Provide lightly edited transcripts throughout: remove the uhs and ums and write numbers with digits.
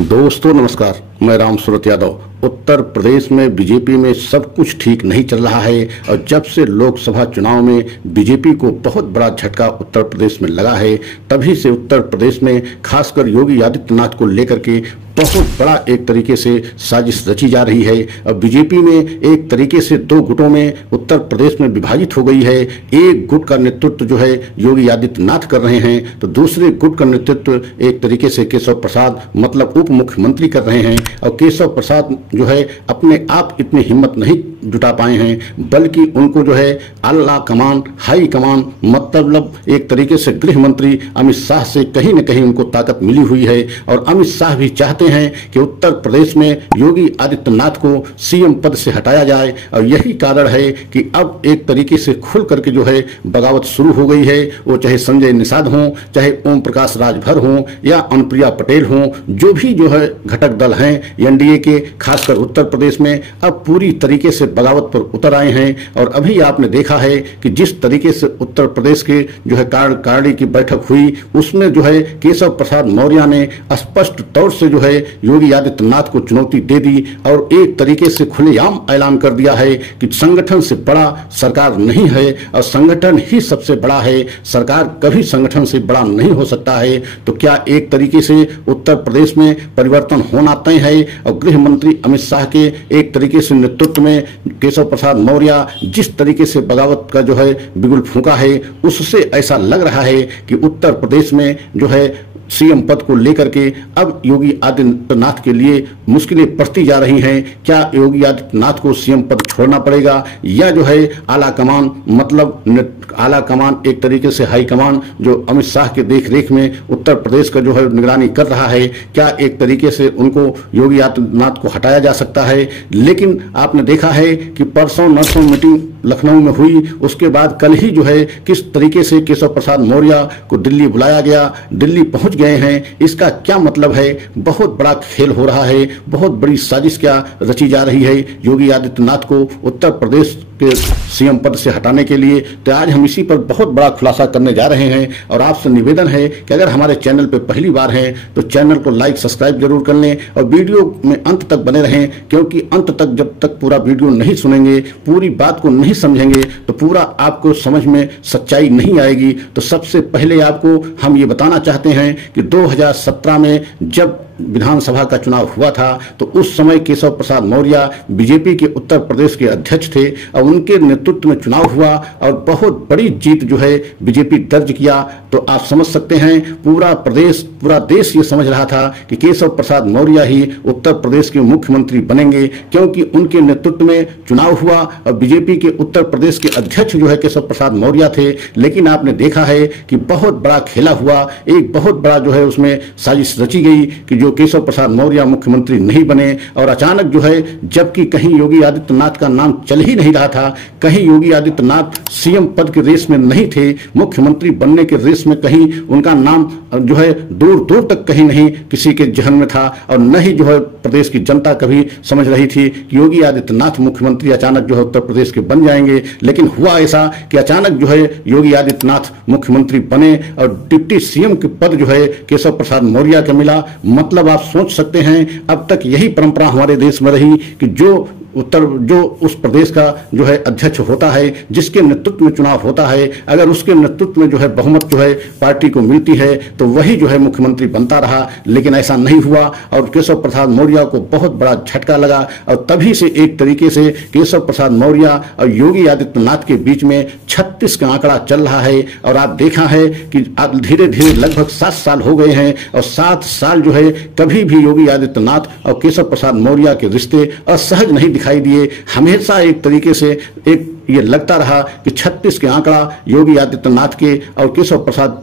दोस्तों नमस्कार, मैं राम सूरत यादव। उत्तर प्रदेश में बीजेपी में सब कुछ ठीक नहीं चल रहा है और जब से लोकसभा चुनाव में बीजेपी को बहुत बड़ा झटका उत्तर प्रदेश में लगा है, तभी से उत्तर प्रदेश में खासकर योगी आदित्यनाथ को लेकर के बहुत बड़ा एक तरीके से साजिश रची जा रही है। और बीजेपी में एक तरीके से दो गुटों में उत्तर प्रदेश में विभाजित हो गई है। एक गुट का नेतृत्व जो है योगी आदित्यनाथ कर रहे हैं, तो दूसरे गुट का नेतृत्व एक तरीके से केशव प्रसाद मतलब उप मुख्यमंत्री कर रहे हैं। और केशव प्रसाद जो है अपने आप इतनी हिम्मत नहीं जुटा पाए हैं, बल्कि उनको जो है आला कमान हाई कमान मतलब एक तरीके से गृह मंत्री अमित शाह से कहीं न कहीं उनको ताकत मिली हुई है। और अमित शाह भी चाहते हैं कि उत्तर प्रदेश में योगी आदित्यनाथ को सीएम पद से हटाया जाए। और यही कारण है कि अब एक तरीके से खुल करके जो है बगावत शुरू हो गई है। वो चाहे संजय निषाद हों, चाहे ओम प्रकाश राजभर हों या अनुप्रिया पटेल हों, जो भी जो है घटक दल हैं एनडीए के, खासकर उत्तर प्रदेश में अब पूरी तरीके से बगावत पर उतर आए हैं। और अभी आपने देखा है कि जिस तरीके से उत्तर प्रदेश के जो है कार्यकारिणी की बैठक हुई, उसमें जो है केशव प्रसाद मौर्य ने स्पष्ट तौर से जो है योगी आदित्यनाथ को चुनौती दे दी और एक तरीके से खुलेआम ऐलान कर दिया है कि संगठन से बड़ा सरकार नहीं है और संगठन ही सबसे बड़ा है, सरकार कभी संगठन से बड़ा नहीं हो सकता है। तो क्या एक तरीके से उत्तर प्रदेश में परिवर्तन होना तय है। और गृह मंत्री अमित शाह के एक तरीके से नेतृत्व में केशव प्रसाद मौर्य जिस तरीके से बगावत का जो है बिगुल फूंका है, उससे ऐसा लग रहा है कि उत्तर प्रदेश में जो है सीएम पद को लेकर के अब योगी आदित्यनाथ के लिए मुश्किलें बढ़ती जा रही हैं। क्या योगी आदित्यनाथ को सीएम पद छोड़ना पड़ेगा या जो है आला कमान मतलब आला कमान एक तरीके से हाई कमान जो अमित शाह के देखरेख में उत्तर प्रदेश का जो है निगरानी कर रहा है, क्या एक तरीके से उनको योगी आदित्यनाथ को हटाया जा सकता है। लेकिन आपने देखा है कि परसों नरसों मीटिंग लखनऊ में हुई, उसके बाद कल ही जो है किस तरीके से केशव प्रसाद मौर्य को दिल्ली बुलाया गया, दिल्ली पहुंच गए हैं। इसका क्या मतलब है? बहुत बड़ा खेल हो रहा है, बहुत बड़ी साजिश क्या रची जा रही है योगी आदित्यनाथ को उत्तर प्रदेश के सीएम पद से हटाने के लिए। तो आज हम इसी पर बहुत बड़ा खुलासा करने जा रहे हैं और आपसे निवेदन है कि अगर हमारे चैनल पर पहली बार हैं तो चैनल को लाइक सब्सक्राइब जरूर कर लें और वीडियो में अंत तक बने रहें, क्योंकि अंत तक जब तक पूरा वीडियो नहीं सुनेंगे, पूरी बात को नहीं समझेंगे, तो पूरा आपको समझ में सच्चाई नहीं आएगी। तो सबसे पहले आपको हम ये बताना चाहते हैं कि 2017 में जब विधानसभा का चुनाव हुआ था तो उस समय केशव प्रसाद मौर्य बीजेपी के उत्तर प्रदेश के अध्यक्ष थे और उनके नेतृत्व में चुनाव हुआ और बहुत बड़ी जीत जो है बीजेपी दर्ज किया। तो आप समझ सकते हैं पूरा देश ये समझ रहा था कि केशव प्रसाद मौर्य ही उत्तर प्रदेश के मुख्यमंत्री बनेंगे, क्योंकि उनके नेतृत्व में चुनाव हुआ और बीजेपी के उत्तर प्रदेश के अध्यक्ष जो है केशव प्रसाद मौर्य थे। लेकिन आपने देखा है कि बहुत बड़ा खेला हुआ, एक बहुत बड़ा जो है उसमें साजिश रची गई कि जो केशव प्रसाद मौर्य मुख्यमंत्री नहीं बने। और अचानक जो है जबकि कहीं योगी आदित्यनाथ का नाम चल ही नहीं रहा था, कहीं योगी आदित्यनाथ सीएम पद के रेस में नहीं थे, मुख्यमंत्री बनने के रेस में कहीं उनका नाम जो है दूर दूर तक कहीं नहीं किसी के जहन में था और न ही जो है प्रदेश की जनता कभी समझ रही थी कि योगी आदित्यनाथ मुख्यमंत्री अचानक जो है उत्तर प्रदेश के बन जाएंगे। लेकिन हुआ ऐसा कि अचानक जो है योगी आदित्यनाथ मुख्यमंत्री बने और डिप्टी सीएम के पद जो है केशव प्रसाद मौर्य को मिला। मतलब आप सोच सकते हैं अब तक यही परंपरा हमारे देश में रही कि जो उस प्रदेश का जो है अध्यक्ष होता है, जिसके नेतृत्व में चुनाव होता है, अगर उसके नेतृत्व में जो है बहुमत जो है पार्टी को मिलती है तो वही जो है मुख्यमंत्री बनता रहा। लेकिन ऐसा नहीं हुआ और केशव प्रसाद मौर्य को बहुत बड़ा झटका लगा और तभी से एक तरीके से केशव प्रसाद मौर्य और योगी आदित्यनाथ के बीच में 36 का आंकड़ा चल रहा है। और आप देखा है कि धीरे धीरे लगभग 7 साल हो गए हैं और 7 साल जो है कभी भी योगी आदित्यनाथ और केशव प्रसाद मौर्य के रिश्ते असहज नहीं दिखाई दिए। हमेशा एक तरीके से एक ये लगता रहा कि 36 के आंकड़ा योगी आदित्यनाथ के और केशव प्रसाद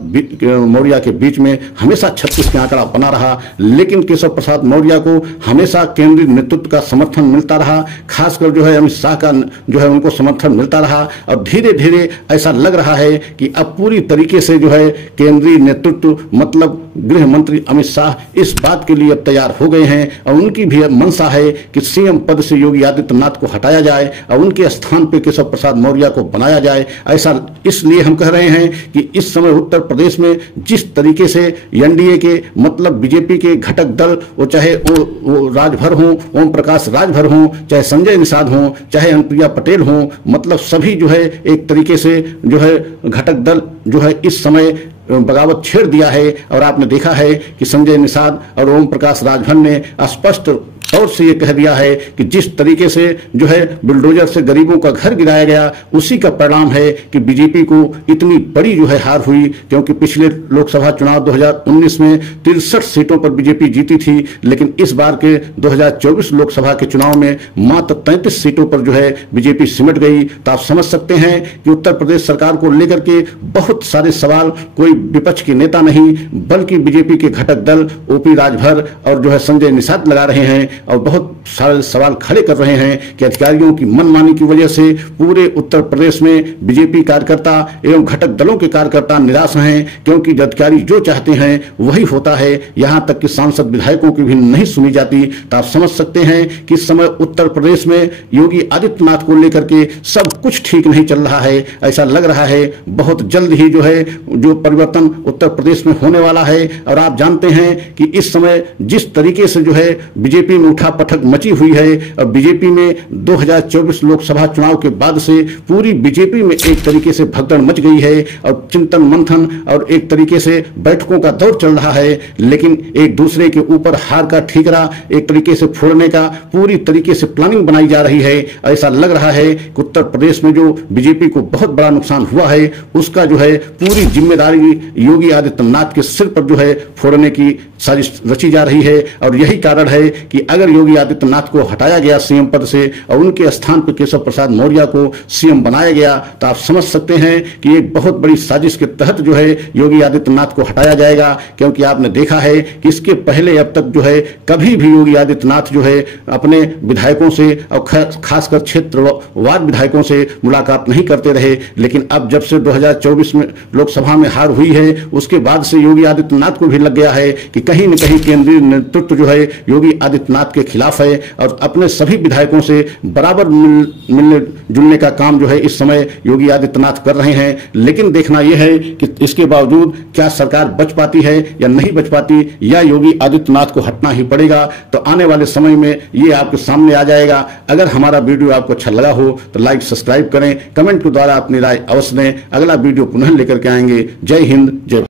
मौर्य के बीच में हमेशा 36 के आंकड़ा बना रहा। लेकिन केशव प्रसाद मौर्य को हमेशा केंद्रीय नेतृत्व का समर्थन मिलता रहा, खासकर जो है अमित शाह का जो है उनको समर्थन मिलता रहा। और धीरे धीरे ऐसा लग रहा है कि अब पूरी तरीके से जो है केंद्रीय नेतृत्व मतलब गृह मंत्री अमित शाह इस बात के लिए अब तैयार हो गए हैं और उनकी भी मंशा है कि सीएम पद से योगी आदित्यनाथ को हटाया जाए और उनके स्थान पर केशव प्रसाद मौर्य को बनाया जाए। ऐसा इसलिए हम कह रहे हैं कि इस समय उत्तर प्रदेश में जिस तरीके से एनडीए के मतलब बीजेपी के घटक दल, वो चाहे वो राजभर हों, ओम प्रकाश राजभर हों, चाहे संजय निषाद हों, चाहे अनुप्रिया पटेल हों, मतलब सभी जो है एक तरीके से जो है घटक दल जो है इस समय बगावत छेड़ दिया है। और आपने देखा है कि संजय निषाद और ओम प्रकाश राजभर ने स्पष्ट तौर से ये कह दिया है कि जिस तरीके से जो है बुलडोजर से गरीबों का घर गिराया गया, उसी का परिणाम है कि बीजेपी को इतनी बड़ी जो है हार हुई। क्योंकि पिछले लोकसभा चुनाव 2019 में 63 सीटों पर बीजेपी जीती थी, लेकिन इस बार के 2024 लोकसभा के चुनाव में मात्र 33 सीटों पर जो है बीजेपी सिमट गई। तो आप समझ सकते हैं कि उत्तर प्रदेश सरकार को लेकर के बहुत सारे सवाल कोई विपक्ष के नेता नहीं बल्कि बीजेपी के घटक दल ओपी राजभर और जो है संजय निषाद लगा रहे हैं और बहुत सारे सवाल खड़े कर रहे हैं कि अधिकारियों की मनमानी की वजह से पूरे उत्तर प्रदेश में बीजेपी कार्यकर्ता एवं घटक दलों के कार्यकर्ता निराश हैं, क्योंकि अधिकारी जो चाहते हैं वही होता है। यहां तक कि सांसद विधायकों की भी नहीं सुनी जाती। तो आप समझ सकते हैं कि इस समय उत्तर प्रदेश में योगी आदित्यनाथ को लेकर के सब कुछ ठीक नहीं चल रहा है। ऐसा लग रहा है बहुत जल्द ही जो है जो परिवर्तन उत्तर प्रदेश में होने वाला है। और आप जानते हैं कि इस समय जिस तरीके से जो है बीजेपी में उठा पटक मची हुई है और बीजेपी में 2024 लोकसभा चुनाव के बाद से पूरी बीजेपी में एक तरीके से भगदड़ मच गई है और चिंतन मंथन और एक तरीके से बैठकों का दौर चल रहा है। लेकिन एक दूसरे के ऊपर हार का ठीकरा एक तरीके से फोड़ने का पूरी तरीके से प्लानिंग बनाई जा रही है। ऐसा लग रहा है कि उत्तर प्रदेश में जो बीजेपी को बहुत बड़ा नुकसान हुआ है उसका जो है पूरी जिम्मेदारी योगी आदित्यनाथ के सिर पर जो है फोड़ने की साजिश रची जा रही है। और यही कारण है कि अगर योगी आदित्यनाथ को हटाया गया सीएम पद से और उनके स्थान पर केशव प्रसाद मौर्य को सीएम बनाया गया, तो आप समझ सकते हैं कि एक बहुत बड़ी साजिश के तहत जो है योगी आदित्यनाथ को हटाया जाएगा। क्योंकि आपने देखा है कि इसके पहले अब तक जो है कभी भी योगी आदित्यनाथ जो है अपने विधायकों से और खासकर क्षेत्रवाद विधायकों से मुलाकात नहीं करते रहे। लेकिन अब जब से 2024 में लोकसभा में हार हुई है उसके बाद से योगी आदित्यनाथ को भी लग गया है कि कहीं न कहीं केंद्रीय नेतृत्व जो है योगी आदित्यनाथ के खिलाफ है और अपने सभी विधायकों से बराबर मिलने जुलने का काम जो है इस समय योगी आदित्यनाथ कर रहे हैं। लेकिन देखना यह है कि इसके बावजूद क्या सरकार बच पाती है या नहीं बच पाती, या योगी आदित्यनाथ को हटना ही पड़ेगा। तो आने वाले समय में ये आपके सामने आ जाएगा। अगर हमारा वीडियो आपको अच्छा लगा हो तो लाइक सब्सक्राइब करें, कमेंट के द्वारा अपनी राय अवश्य दें। अगला वीडियो पुनः लेकर के आएंगे। जय हिंद, जय